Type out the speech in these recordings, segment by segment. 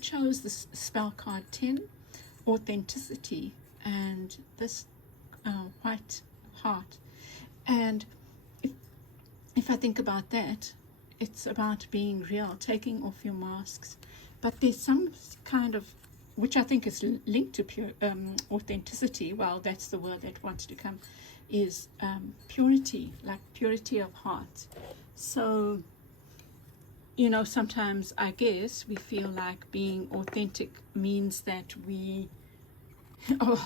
chose this spell card 10, authenticity, and this white heart. And if I think about that, it's about being real, taking off your masks. But there's some kind of, which I think is linked to pure authenticity. Well, that's the word that wants to come, is purity, like purity of heart. So, you know, sometimes I guess we feel like being authentic means that we are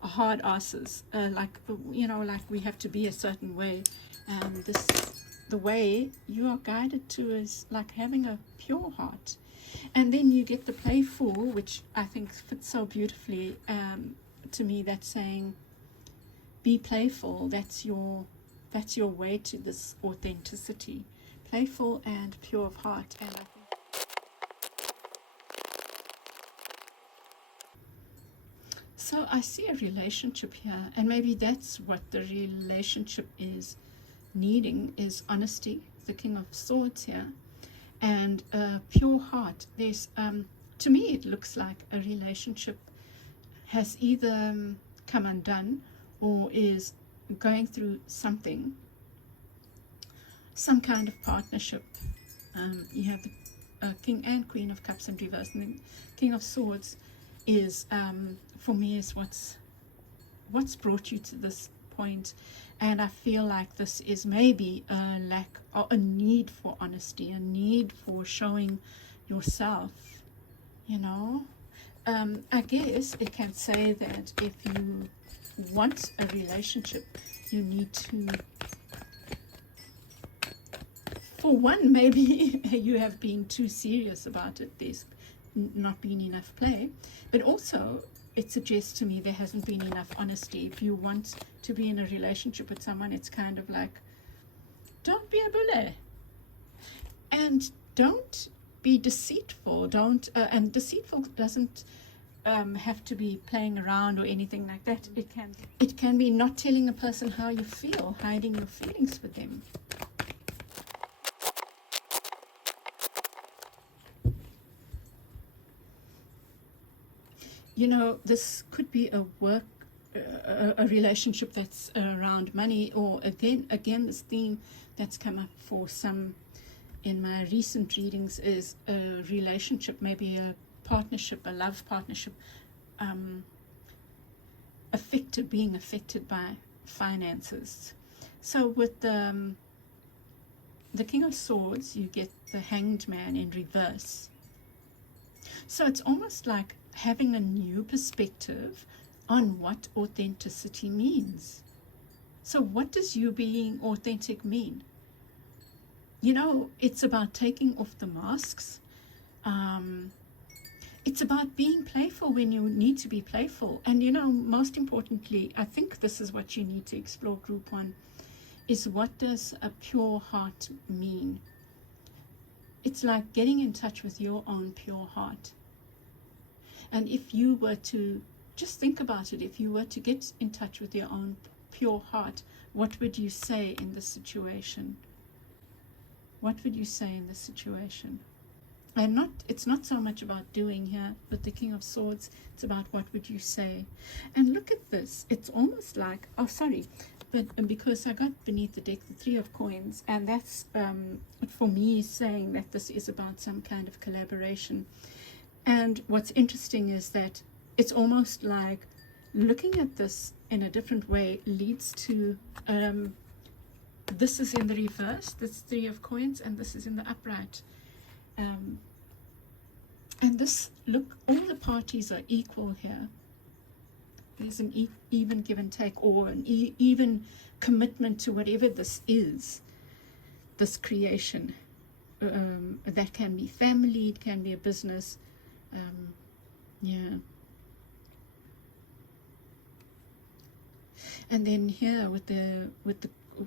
hard asses, like, you know, like we have to be a certain way. And the way you are guided to is like having a pure heart. And then you get the playful, which I think fits so beautifully to me. That's saying, be playful. That's your way to this authenticity, playful and pure of heart. And I think so. I see a relationship here, and maybe that's what the relationship is needing, is honesty. The King of Swords here, and a pure heart. There's to me it looks like a relationship has either come undone or is going through something, some kind of partnership. You have the King and Queen of Cups in reverse, and the King of Swords is for me is what's brought you to this point. And I feel like this is maybe a lack, or a need for honesty, a need for showing yourself, you know. I guess it can say that if you want a relationship, you need to, for one, maybe you have been too serious about it. There's not been enough play. But also, it suggests to me there hasn't been enough honesty. If you want to be in a relationship with someone, it's kind of like, don't be a bully, and don't be deceitful. Don't and deceitful doesn't have to be playing around or anything like that. It can be not telling a person how you feel, hiding your feelings with them. You know, this could be a relationship that's around money, or again this theme that's come up for some in my recent readings is a relationship, maybe a partnership, a love partnership, being affected by finances. So with the King of Swords, you get the Hanged Man in reverse. So it's almost like having a new perspective on what authenticity means. So what does you being authentic mean? You know, it's about taking off the masks. It's about being playful when you need to be playful. And, you know, most importantly, I think this is what you need to explore, Group 1, is what does a pure heart mean? It's like getting in touch with your own pure heart. And if you were to just think about it, if you were to get in touch with your own pure heart, what would you say in this situation? What would you say in this situation? And it's not so much about doing here with the King of Swords. It's about what would you say. And look at this. It's almost like, oh, sorry, but because I got beneath the deck the Three of Coins, and that's for me saying that this is about some kind of collaboration. And what's interesting is that it's almost like looking at this in a different way leads to, this is in the reverse, this Three of Coins, and this is in the upright. And this, look, all the parties are equal here. There's an even give and take, or an even commitment to whatever this is, this creation. That can be family, it can be a business. Yeah. And then here with the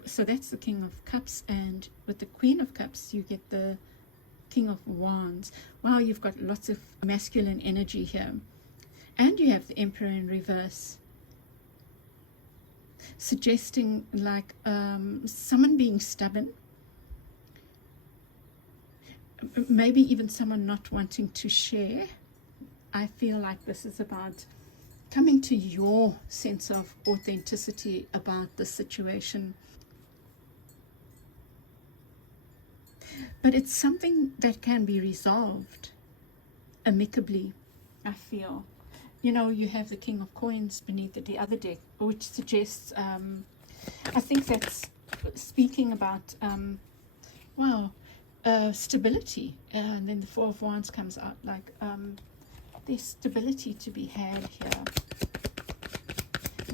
so that's the King of Cups, and with the Queen of Cups you get the King of Wands. Wow, you've got lots of masculine energy here. And you have the Emperor in reverse, suggesting like someone being stubborn, maybe even someone not wanting to share I feel like this is about coming to your sense of authenticity about the situation. But it's something that can be resolved amicably, I feel. You know, you have the King of Coins beneath the other deck, which suggests, I think that's speaking about, stability. And then the Four of Wands comes out, like there's stability to be had here.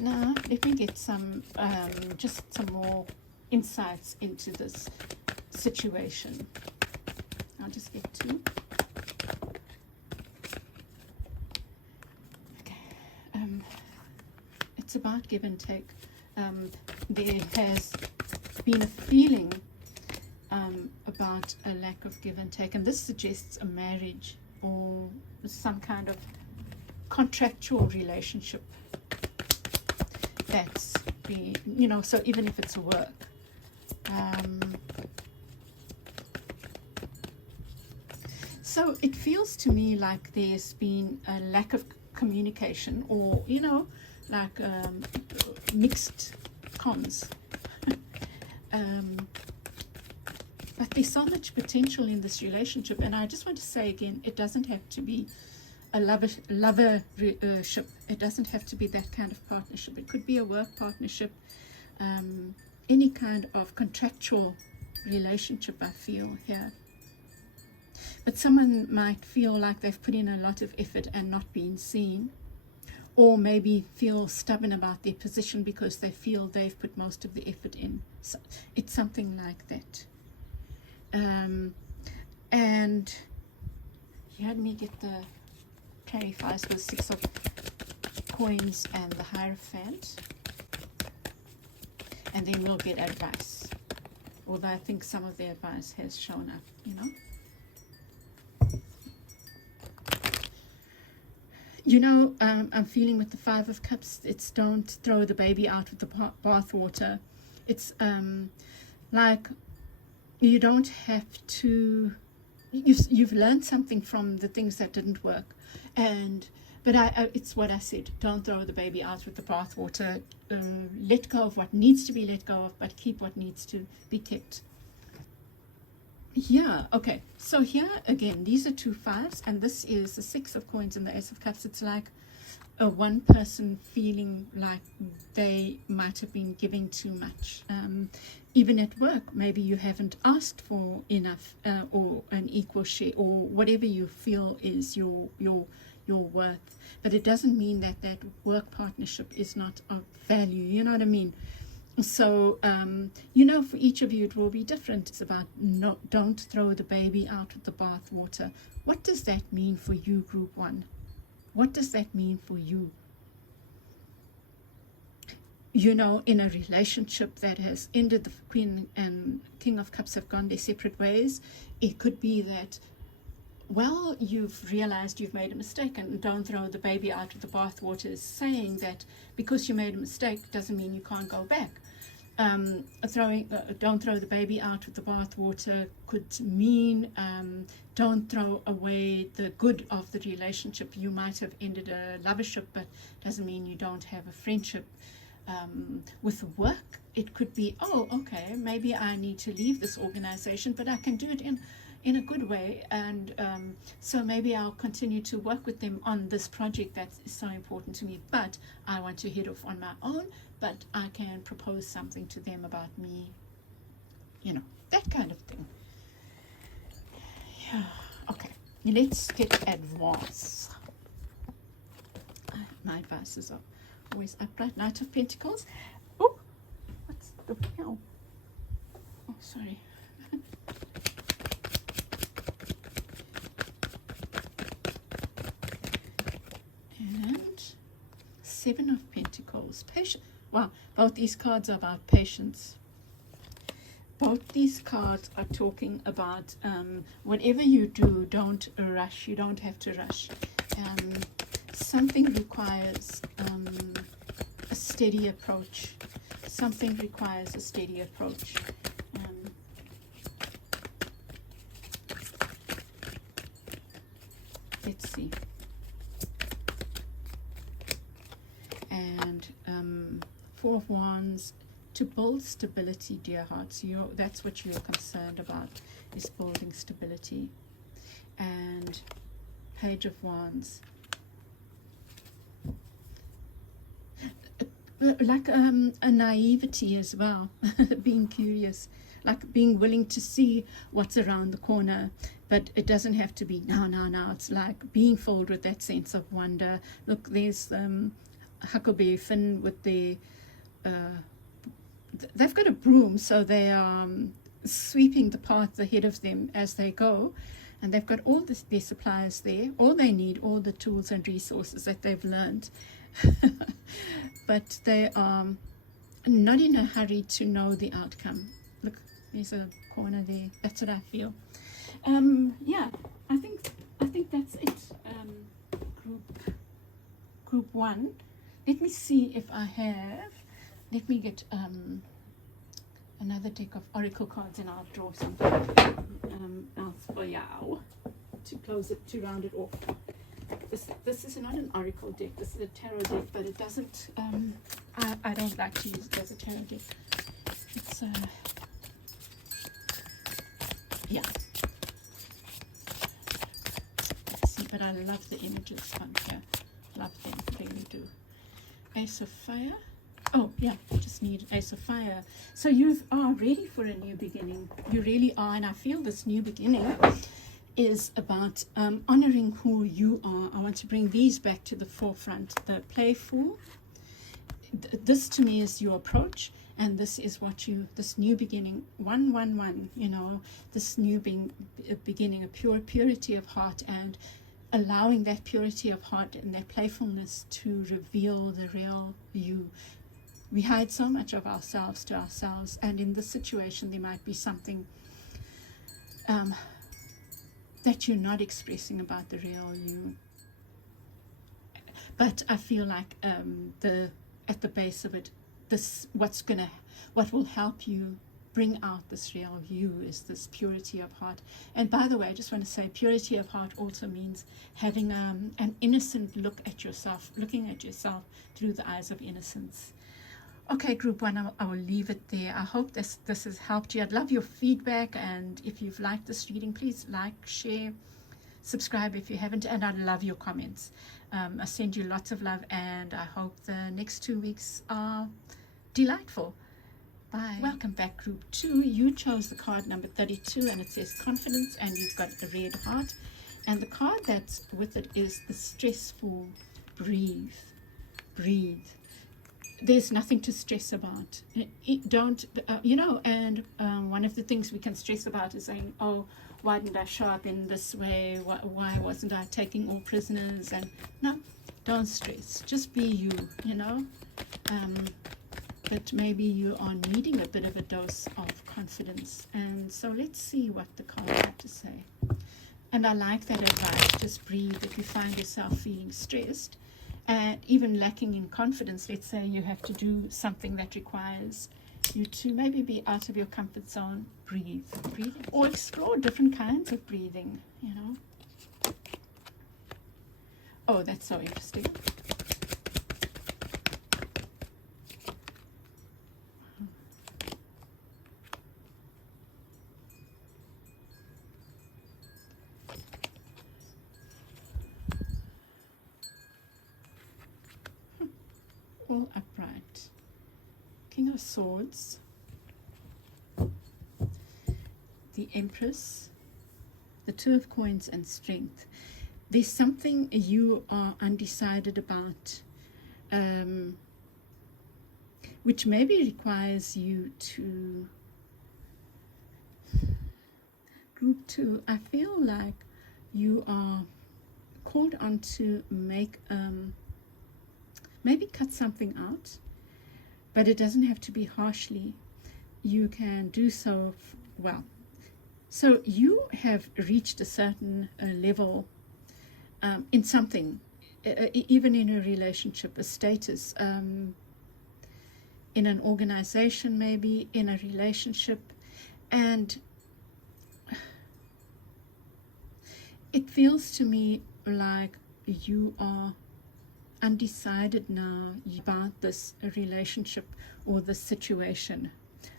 Now, let me get some, just some more insights into this situation. I'll just get two. Okay. It's about give and take. There has been a feeling about a lack of give and take, and this suggests a marriage or some kind of contractual relationship that's been, you know, so even if it's work. So it feels to me like there's been a lack of communication, or, you know, like mixed comms. But there's so much potential in this relationship, and I just want to say again, it doesn't have to be a lovership. It doesn't have to be that kind of partnership. It could be a work partnership, any kind of contractual relationship, I feel here. But someone might feel like they've put in a lot of effort and not been seen, or maybe feel stubborn about their position because they feel they've put most of the effort in. So it's something like that. And you had me get the clarifiers with 6 of Coins and the Hierophant, and then we'll get advice, although I think some of the advice has shown up, you know. You know, I'm feeling with the 5 of Cups, it's don't throw the baby out with the bathwater. It's like you don't have to, you've learned something from the things that didn't work. But it's what I said, don't throw the baby out with the bathwater. Let go of what needs to be let go of, but keep what needs to be kept. Yeah, okay, so here again, these are 2 5s, and this is the 6 of Coins and the Ace of Cups. It's like a one person feeling like they might have been giving too much. Even at work, maybe you haven't asked for enough, or an equal share, or whatever you feel is your worth. But it doesn't mean that that work partnership is not of value, you know what I mean? So, you know, for each of you it will be different. It's about don't throw the baby out with the bathwater. What does that mean for you, Group 1? What does that mean for you? You know, in a relationship that has ended, the Queen and King of Cups have gone their separate ways. It could be that, well, you've realized you've made a mistake, and don't throw the baby out with the bathwater is saying that because you made a mistake doesn't mean you can't go back. Don't throw the baby out with the bathwater could mean don't throw away the good of the relationship. You might have ended a lovership, but doesn't mean you don't have a friendship. With work, it could be, oh, okay, maybe I need to leave this organization, but I can do it in a good way, and so maybe I'll continue to work with them on this project that is so important to me, but I want to head off on my own, but I can propose something to them about me, you know, that kind of thing. Yeah, okay, let's get advice. My advices are always upright. Knight of Pentacles. Oh, what's the hell? Oh, sorry. And 7 of Pentacles. Patience. Wow, both these cards are about patience. Both these cards are talking about whatever you do, don't rush. You don't have to rush. Something requires a steady approach. Something requires a steady approach. Let's see. and Four of Wands, to build stability, dear hearts. That's what you're concerned about, is building stability. And Page of Wands, like a naivety as well, being curious, like being willing to see what's around the corner, but it doesn't have to be now. It's like being filled with that sense of wonder. Look, there's Huckleberry Finn with their they've got a broom, so they are sweeping the path ahead of them as they go, and they've got all their supplies there, all they need, all the tools and resources that they've learned. But they are not in a hurry to know the outcome. Look, there's a corner there. That's what I feel. Yeah, I think that's it. Group 1. Let me see if I have. Let me get another deck of oracle cards, and I'll draw something else for you to close it, to round it off. This is not an oracle deck. This is a tarot deck, but it doesn't. I don't like to use it as a tarot deck. It's yeah. See, but I love the images on here. Love them, really do. Ace of Fire. Oh yeah, just need Ace of Fire. So you are ready for a new beginning. You really are, and I feel this new beginning is about honoring who you are. I want to bring these back to the forefront. The playful. This to me is your approach, and this is what this new beginning. 111. You know, this new beginning, a purity of heart, and allowing that purity of heart and that playfulness to reveal the real you. We hide so much of ourselves to ourselves, and in this situation there might be something that you're not expressing about the real you. But I feel like at the base of it, what will help you bring out this real you is this purity of heart. And by the way, I just want to say, purity of heart also means having an innocent look at yourself, looking at yourself through the eyes of innocence. Okay, group 1, I will leave it there. I hope this has helped you. I'd love your feedback, and if you've liked this reading, please like, share, subscribe if you haven't, and I'd love your comments. I send you lots of love, and I hope the next 2 weeks are delightful. Bye. Welcome back, group 2. You chose the card number 32, and it says confidence, and you've got a red heart, and the card that's with it is the stressful breathe. There's nothing to stress about. Don't and one of the things we can stress about is saying, oh, why didn't I show up in this way? Why wasn't I taking all prisoners? And no, don't stress. Just be you, but maybe you are needing a bit of a dose of confidence. And so let's see what the cards have to say. And I like that advice. Just breathe. If you find yourself feeling stressed, and even lacking in confidence, let's say you have to do something that requires you to maybe be out of your comfort zone, breathe, or explore different kinds of breathing, Oh, that's so interesting. All upright. King of Swords, the Empress, the Two of Coins, and Strength. There's something you are undecided about, which maybe requires you to. Group 2, I feel like you are called on to make maybe cut something out, but it doesn't have to be harshly. You can do so well. So you have reached a certain level in something, even in a relationship, a status, in an organization, maybe in a relationship, and it feels to me like you are undecided now about this relationship or this situation,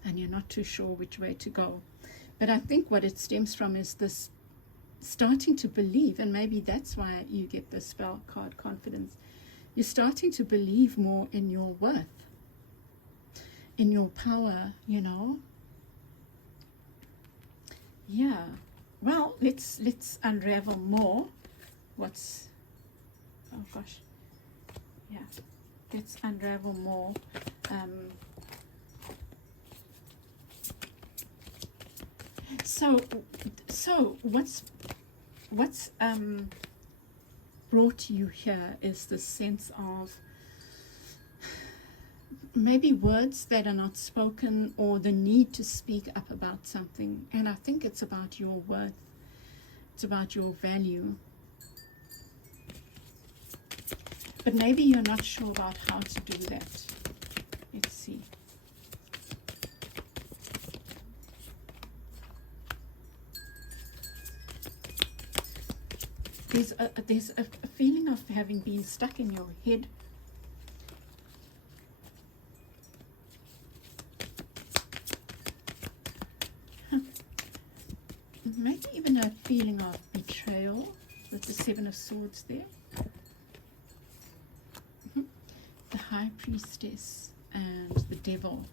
and you're not too sure which way to go. But I think what it stems from is this starting to believe, and maybe that's why you get the spell card confidence. You're starting to believe more in your worth, in your power, you know. Yeah. Well, let's unravel more. What's, oh gosh, yeah, let's unravel more. So what's brought you here is the sense of maybe words that are not spoken, or the need to speak up about something. And I think it's about your worth, it's about your value. But maybe you're not sure about how to do that. Let's see. There's a feeling of having been stuck in your head. Maybe even a feeling of betrayal with the Seven of Swords there. The High Priestess and the Devil.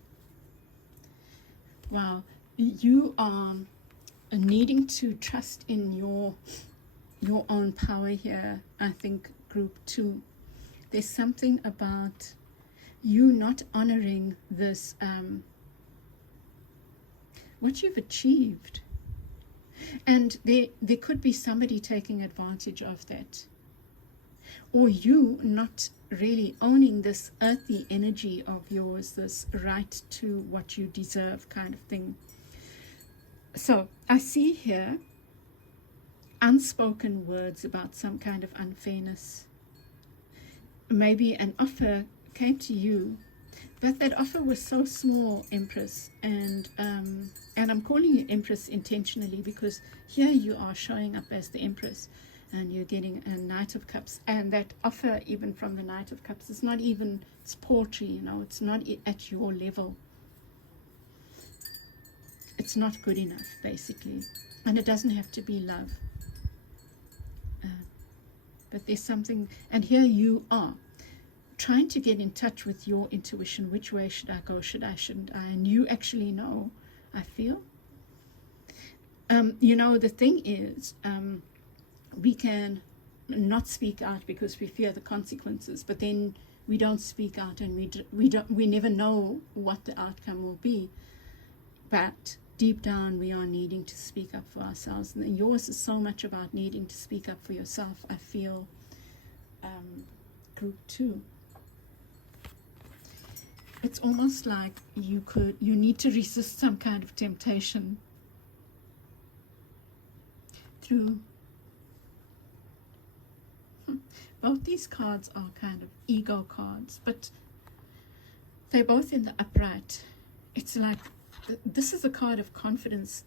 Wow, you are needing to trust in your own power here. I think group 2, there's something about you not honoring this, what you've achieved. And there could be somebody taking advantage of that, or you not really owning this earthy energy of yours, this right to what you deserve kind of thing. So I see here unspoken words about some kind of unfairness. Maybe an offer came to you, but that offer was so small, Empress, and I'm calling you Empress intentionally because here you are showing up as the Empress, and you're getting a Knight of Cups, and that offer even from the Knight of Cups is not even, it's paltry, you know, it's not at your level. It's not good enough, basically, and it doesn't have to be love. But there's something, and here you are trying to get in touch with your intuition. Which way should I go? Should I? Shouldn't I? And you actually know, I feel. You know, the thing is, we can not speak out because we fear the consequences, but then we don't speak out, and we never know what the outcome will be. But deep down, we are needing to speak up for ourselves. And yours is so much about needing to speak up for yourself, I feel, group 2. It's almost like you need to resist some kind of temptation through. Both these cards are kind of ego cards, but they're both in the upright. It's like, this is a card of confidence,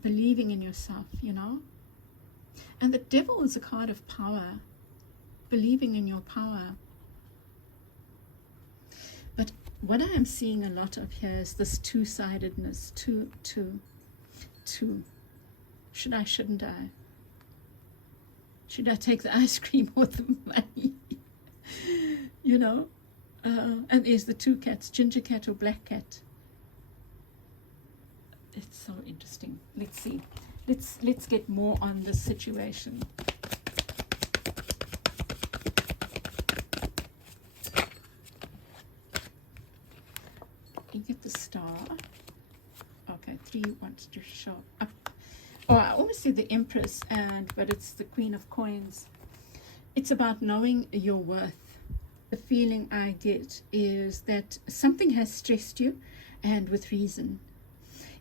believing in yourself, you know. And the Devil is a card of power, believing in your power. But what I am seeing a lot of here is this two-sidedness, two. Should I, shouldn't I? Should I take the ice cream or the money? You know? And there's the 2 cats, ginger cat or black cat. It's so interesting. Let's see. Let's get more on this situation. You get the star. Okay, 3 wants to show up. Oh, I almost see the Empress, but it's the Queen of Coins. It's about knowing your worth. The feeling I get is that something has stressed you, and with reason.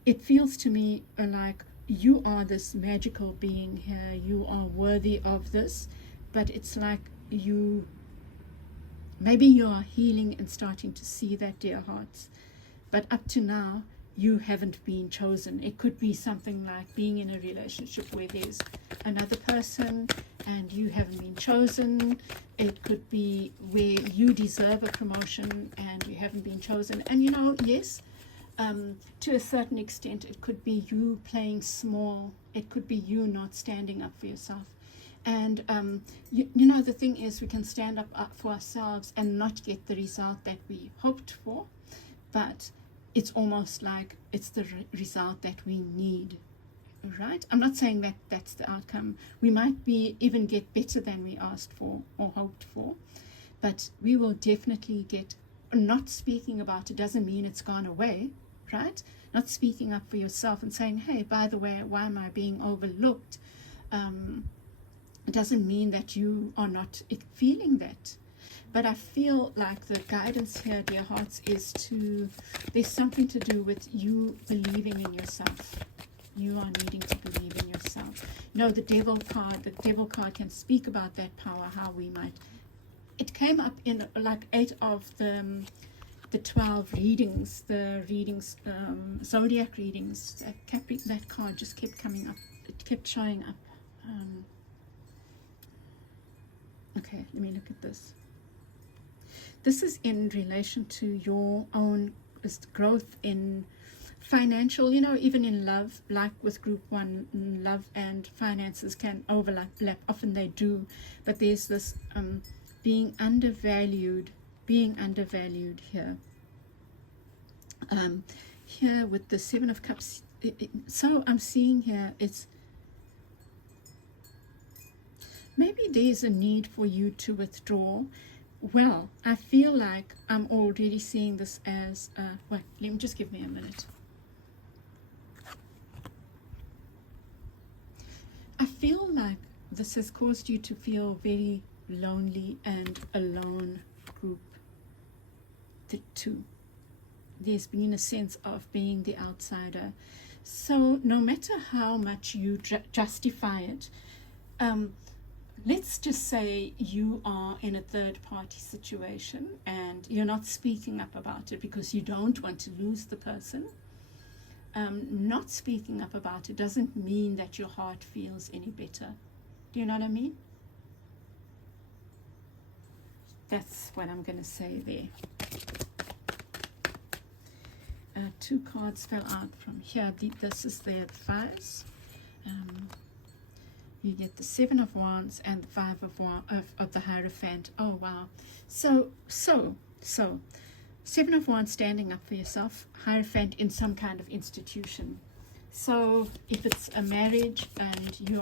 It feels to me like you are this magical being here. You are worthy of this, but it's like maybe you are healing and starting to see that, dear hearts. But up to now, you haven't been chosen. It could be something like being in a relationship where there's another person and you haven't been chosen. It could be where you deserve a promotion and you haven't been chosen. And yes, to a certain extent, it could be you playing small. It could be you not standing up for yourself. And the thing is, we can stand up for ourselves and not get the result that we hoped for, but it's almost like it's the result that we need, right? I'm not saying that that's the outcome. We might even get better than we asked for or hoped for, but we will definitely get. Not speaking about it doesn't mean it's gone away, right? Not speaking up for yourself and saying, hey, by the way, why am I being overlooked? It doesn't mean that you are not feeling that. But I feel like the guidance here, dear hearts, there's something to do with you believing in yourself. You are needing to believe in yourself. The devil card can speak about that power, how we might. It came up in like 8 of the 12 readings, zodiac readings. That card just kept coming up. It kept showing up. Okay, let me look at this. This is in relation to your own growth in financial, even in love, like with group 1, love and finances can overlap. Often they do, but there's this being undervalued here. Here with the 7 of Cups. So I'm seeing here, it's maybe there's a need for you to withdraw. Well, I feel like I'm already seeing this as, wait, just give me a minute. I feel like this has caused you to feel very lonely and alone, group 2. There's been a sense of being the outsider. So no matter how much you justify it, let's just say you are in a third-party situation and you're not speaking up about it because you don't want to lose the person. Not speaking up about it doesn't mean that your heart feels any better. Do you know what I mean? That's what I'm going to say there. 2 cards fell out from here. This is the 5s. You get the 7 of Wands and the 5 of the Hierophant. Oh, wow. So 7 of Wands, standing up for yourself. Hierophant, in some kind of institution. So if it's a marriage and you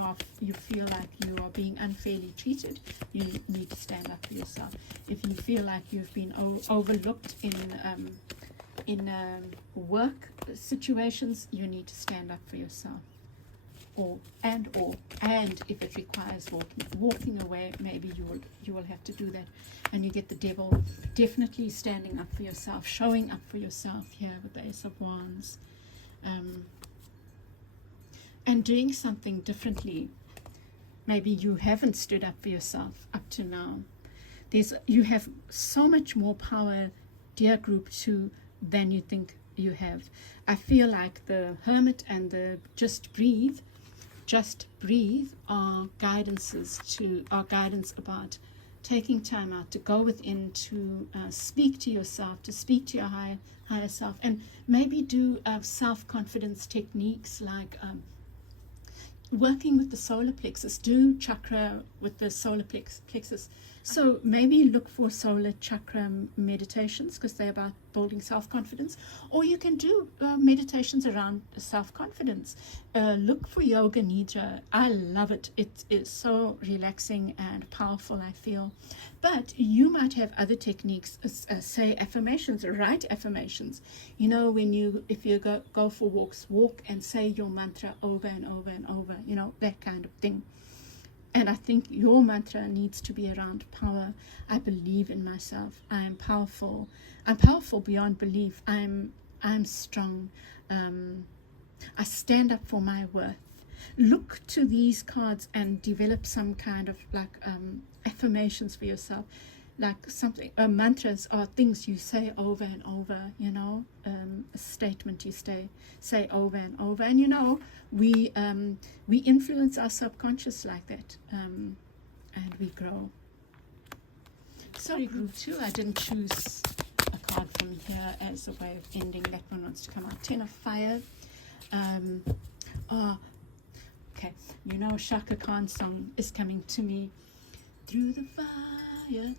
feel like you are being unfairly treated, you need to stand up for yourself. If you feel like you've been overlooked in work situations, you need to stand up for yourself. And if it requires walking away, maybe you will have to do that. And you get the Devil, definitely standing up for yourself, showing up for yourself here with the Ace of Wands, and doing something differently. Maybe you haven't stood up for yourself up to now. You have so much more power, dear group 2, than you think you have. I feel like the Hermit and the Just Breathe are guidance about taking time out to go within, to speak to yourself, to speak to your higher self, and maybe do self-confidence techniques like working with the solar plexus. Do chakra with the solar plexus. So maybe look for solar chakra meditations, because they're about building self-confidence. Or you can do meditations around self-confidence. Look for Yoga Nidra. I love it. It is so relaxing and powerful, I feel. But you might have other techniques, say affirmations, write affirmations. If you go for walks, walk and say your mantra over and over and over, that kind of thing. And I think your mantra needs to be around power. I believe in myself. I am powerful. I'm powerful beyond belief. I'm strong. I stand up for my worth. Look to these cards and develop some kind of affirmations for yourself. like something, mantras are things you say over and over, you know, a statement you say over and over. And, you know, we influence our subconscious like that, and we grow. So group 2, I didn't choose a card from here as a way of ending. That one wants to come out. 10 of Fire. Okay, you know, Shaka Khan's song is coming to me. Through the fire,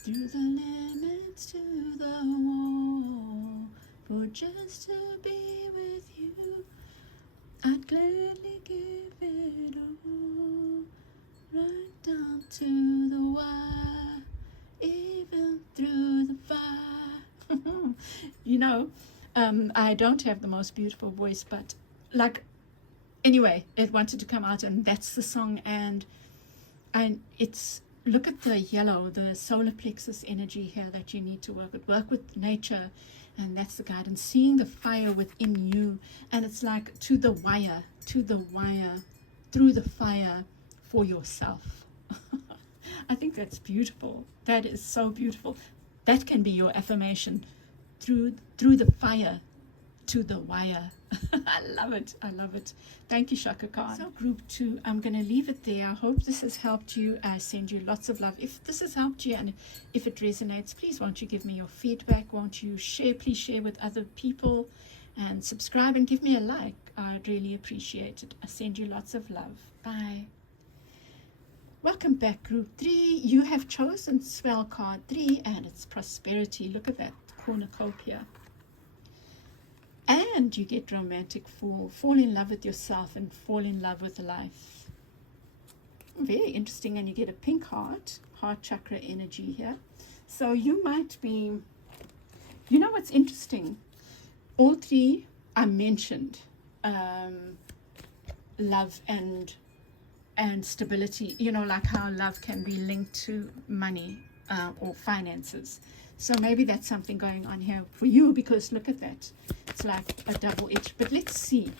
through the limits to the wall, for just to be with you, I'd gladly give it all, right down to the wire, even through the fire. You know, I don't have the most beautiful voice, but like, anyway, it wanted to come out, and that's the song. And it's, look at the yellow, the solar plexus energy here that you need to work with nature, and that's the guidance, seeing the fire within you. And it's like to the wire, through the fire for yourself. I think that's beautiful. That is so beautiful. That can be your affirmation, through the fire to the wire. I love it. I love it. Thank you, Shaka Khan. So group 2, I'm going to leave it there. I hope this has helped you. I send you lots of love. If this has helped you and if it resonates, please won't you give me your feedback? Won't you share? Please share with other people and subscribe and give me a like. I'd really appreciate it. I send you lots of love. Bye. Welcome back, group 3. You have chosen spell card 3, and it's prosperity. Look at that cornucopia. And you get romantic fall in love with yourself and fall in love with life. Very interesting. And you get a pink heart chakra energy here. So you might be, you know what's interesting? All 3 I mentioned, love and stability, you know, like how love can be linked to money or finances. So maybe that's something going on here for you, because look at that. It's like a double edge. But let's see.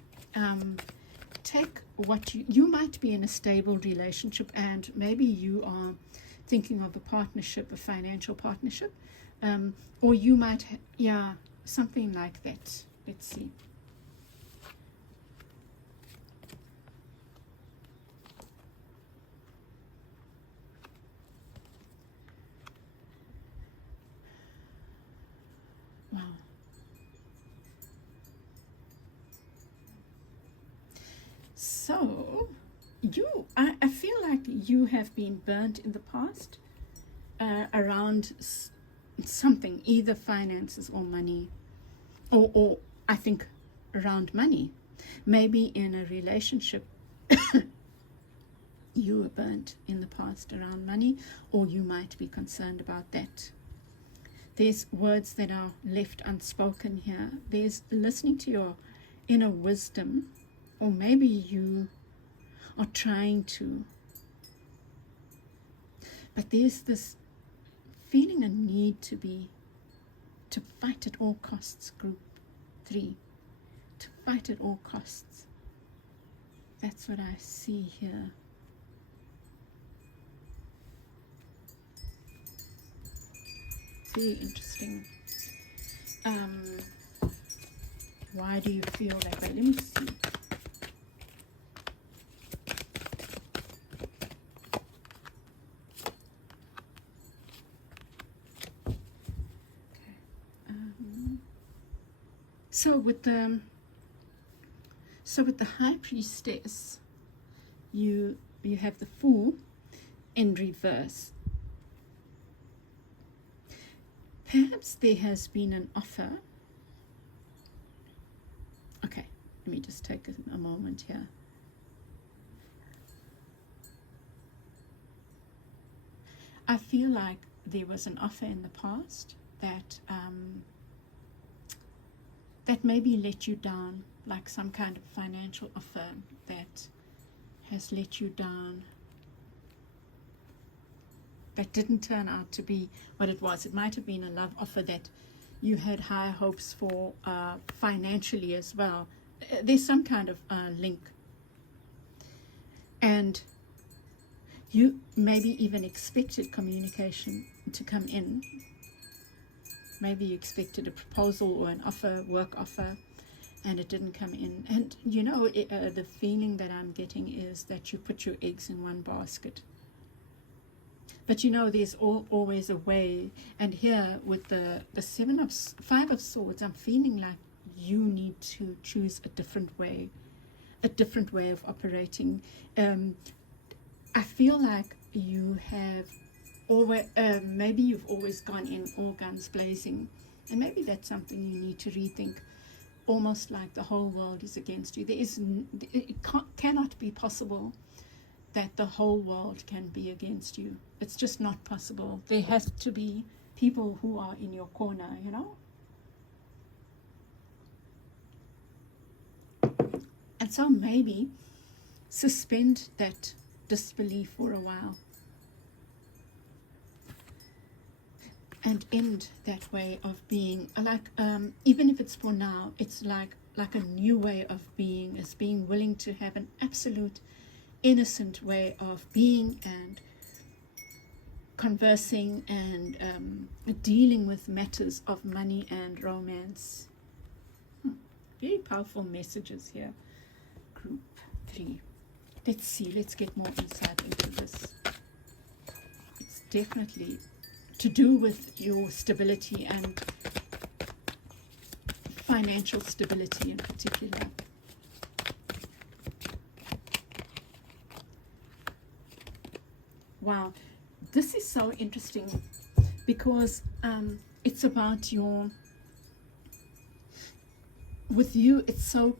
Take what you might be in a stable relationship, and maybe you are thinking of a partnership, a financial partnership, or you might, something like that. Let's see. Wow. So, I feel like you have been burnt in the past around something, either finances or money, or I think around money. Maybe in a relationship, you were burnt in the past around money, or you might be concerned about that. There's words that are left unspoken here. There's listening to your inner wisdom, or maybe you are trying to. But there's this feeling a need to fight at all costs, group 3. To fight at all costs. That's what I see here. Very interesting. Why do you feel that way? Let me see. Okay. So with the High Priestess, you have the Fool in reverse. Perhaps there has been an offer. Okay, let me just take a moment here. I feel like there was an offer in the past that maybe let you down, like some kind of financial offer that has let you down, that didn't turn out to be what it was. It might have been a love offer that you had higher hopes for financially as well. There's some kind of link. And you maybe even expected communication to come in. Maybe you expected a proposal or an offer, work offer, and it didn't come in. And you know, the feeling that I'm getting is that you put your eggs in one basket. But you know, there's always a way. And here with the Five of Swords, I'm feeling like you need to choose a different way of operating. I feel like you have always, maybe you've always gone in all guns blazing, and maybe that's something you need to rethink. Almost like the whole world is against you. It cannot be possible that the whole world can be against you. It's just not possible. There has to be people who are in your corner, you know. And so maybe suspend that disbelief for a while and end that way of being. Like, even if it's for now, it's like a new way of being, is being willing to have an absolute innocent way of being and conversing and dealing with matters of money and romance. Very powerful messages here. Group 3. Let's see, let's get more insight into this. It's definitely to do with your stability and financial stability in particular. Wow, this is so interesting because it's about with you, it's so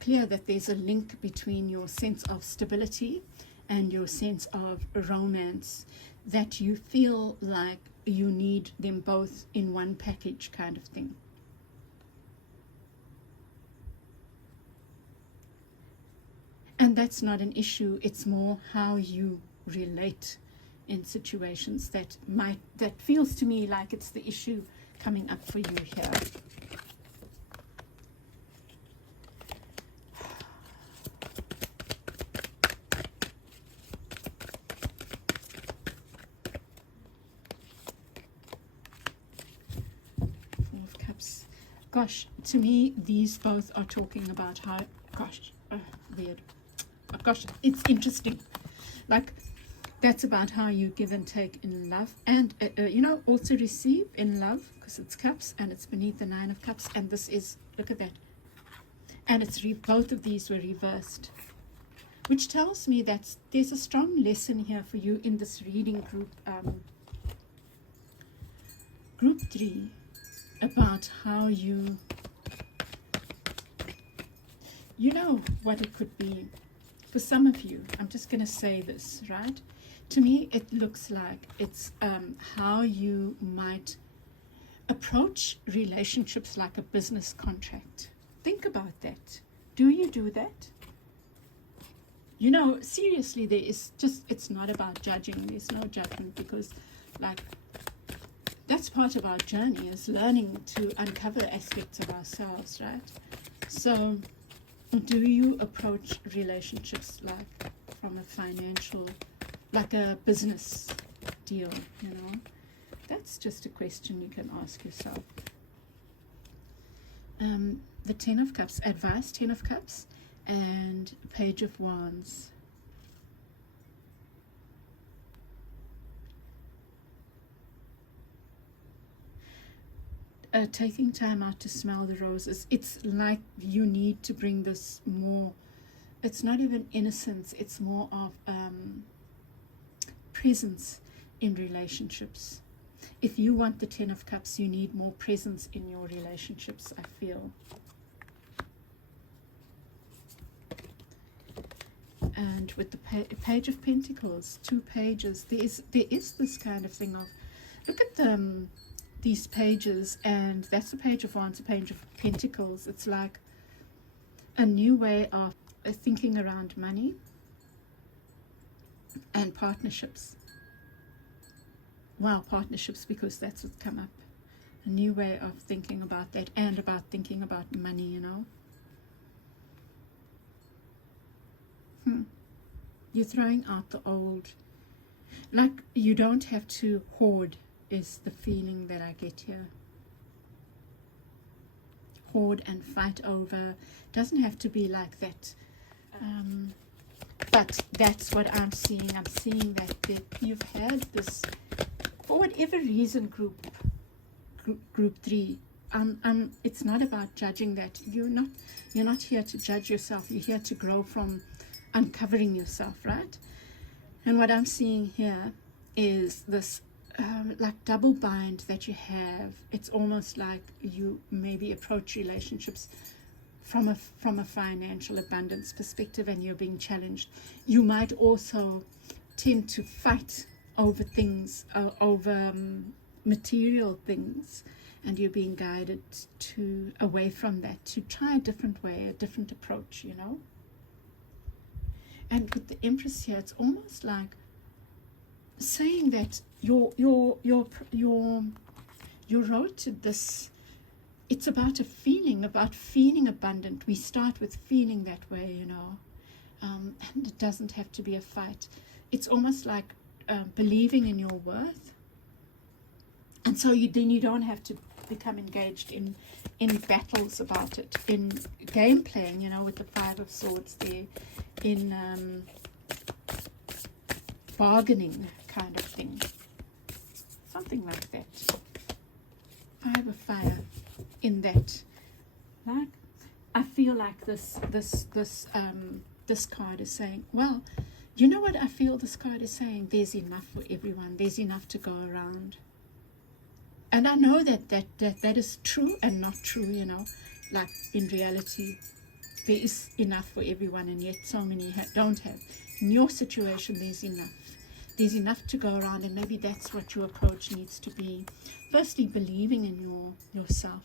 clear that there's a link between your sense of stability and your sense of romance, that you feel like you need them both in one package kind of thing. And that's not an issue, it's more how you relate in situations that feels to me like it's the issue coming up for you here. Four of Cups. Gosh, to me these both are talking about how, weird. Gosh, it's interesting. Like, that's about how you give and take in love, and you know, also receive in love, because it's cups and it's beneath the 9 of Cups, and this is, look at that, and it's both of these were reversed, which tells me that there's a strong lesson here for you in this reading group, group 3, about how you know what it could be. For some of you, I'm just going to say this, right? To me, it looks like it's how you might approach relationships like a business contract. Think about that. Do you do that? You know, seriously, it's not about judging. There's no judgment, because, like, that's part of our journey, is learning to uncover aspects of ourselves, right? So, do you approach relationships like from a financial, like a business deal, you know? That's just a question you can ask yourself. The 10 of Cups, advice, 10 of Cups, and Page of Wands. Taking time out to smell the roses. It's like you need to bring this more, it's not even innocence, it's more of presence in relationships. If you want the 10 of Cups, you need more presence in your relationships, I feel. And with the Page of Pentacles, 2 pages, there is this kind of thing of, look at them, these pages, and that's the Page of Wands, the Page of Pentacles. It's like a new way of thinking around money and partnerships. Wow, partnerships, because that's what's come up. A new way of thinking about that, and about thinking about money, you know. You're throwing out the old. Like, you don't have to hoard is the feeling that I get here. Hoard and fight over. Doesn't have to be like that. But that's what I'm seeing. I'm seeing that you've had this, for whatever reason, group 3. It's not about judging that. You're not here to judge yourself. You're here to grow from uncovering yourself, right? And what I'm seeing here is this like double bind that you have. It's almost like you maybe approach relationships from a financial abundance perspective, and you're being challenged. You might also tend to fight over things, over material things, and you're being guided to away from that, to try a different way, a different approach, you know. And with the Empress here, it's almost like saying that your road to this, it's about about feeling abundant. We start with feeling that way, you know, and it doesn't have to be a fight. It's almost like believing in your worth, and so then you don't have to become engaged in battles about it, in game playing, you know, with the 5 of Swords there, in bargaining kind of thing, something like that. 5 of Fire in that. Like, I feel like this card is saying, well, you know what I feel this card is saying? There's enough for everyone. There's enough to go around. And I know that is true and not true, you know. Like, in reality, there is enough for everyone, and yet so many don't have. In your situation, there's enough. There's enough to go around, and maybe that's what your approach needs to be. Firstly, believing in yourself.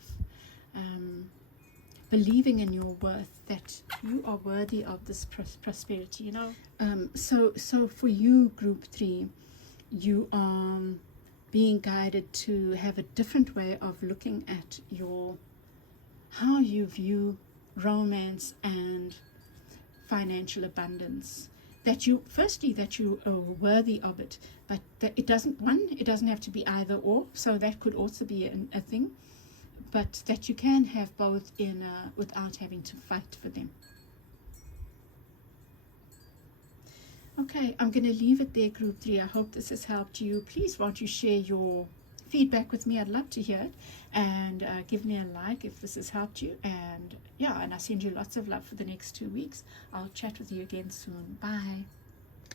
Believing in your worth, that you are worthy of this prosperity, you know. So for you, Group 3, you are being guided to have a different way of looking at how you view romance and financial abundance. That you are worthy of it, but that it doesn't have to be either or. So that could also be a thing, but that you can have both without having to fight for them. Okay, I'm going to leave it there, Group 3. I hope this has helped you. Please, won't you share your feedback with me? I'd love to hear it, and give me a like if this has helped you. And yeah, and I send you lots of love for the next 2 weeks. I'll chat with you again soon. Bye.